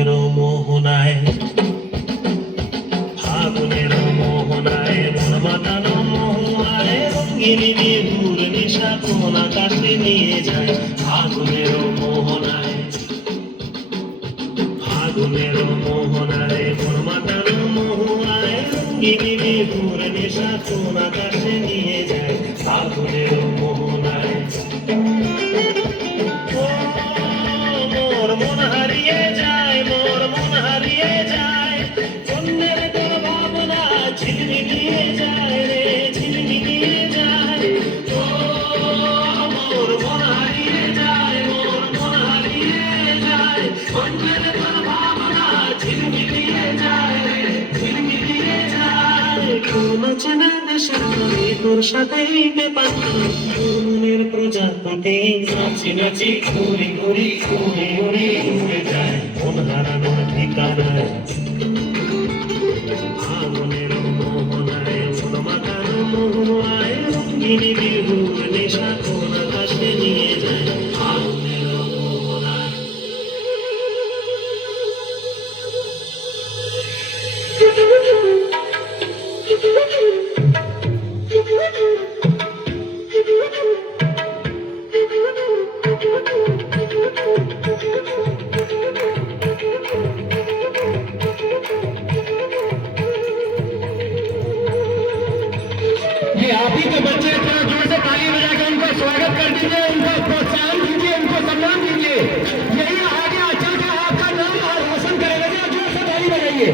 ফাগুনের মোহনায়, ফাগুনের মোহনায় মন মাতানো মোহনায় রঙিন বিহুর নেশা কোন আকাশে নিয়ে যায়। ফাগুনের মোহনায়, ফাগুনের মোহনায় মন মাতানো মোহনায় রঙিন বিহুর নেশা কোন আকাশে নিয়ে যায়। ফাগুনের মোহনায় মোর মন হারিয়ে যায়, মোর মন হারিয়ে যায়, অন্যের তোর ভাবনা ঝিলমিলিয়ে যায় রে, ঝিলমিলিয়ে যায়। ও মোর মন হারিয়ে যায়, মোর মন হারিয়ে যায়, অন্যের তোর ভাবনা ঝিলমিলিয়ে যায় রে, ঝিলমিলিয়ে যায়। কোন চেনা দেশের নদী তোর সাথেই বেপার মনের প্রজাপতি নাচি নাচি ঘুরি ঘুরি ঘুরে ঘুরে উড়ে যায় মন হারানোর ঠিকানায়। ফাগুনের মোহনায় মন মাতানো মোহনায় রঙিন বিহুর নেশা কোন আকাশে নিয়ে যায়। ফাগুনের মোহনায় आप ही के बच्चे थोड़ा जोर से ताली बजा के उनका स्वागत कर दीजिए, उनको प्रोत्साहन दीजिए, उनको सम्मान दीजिए। यही आगे चल के आपका नाम रोशन करेगा। जोर से ताली बजाइए।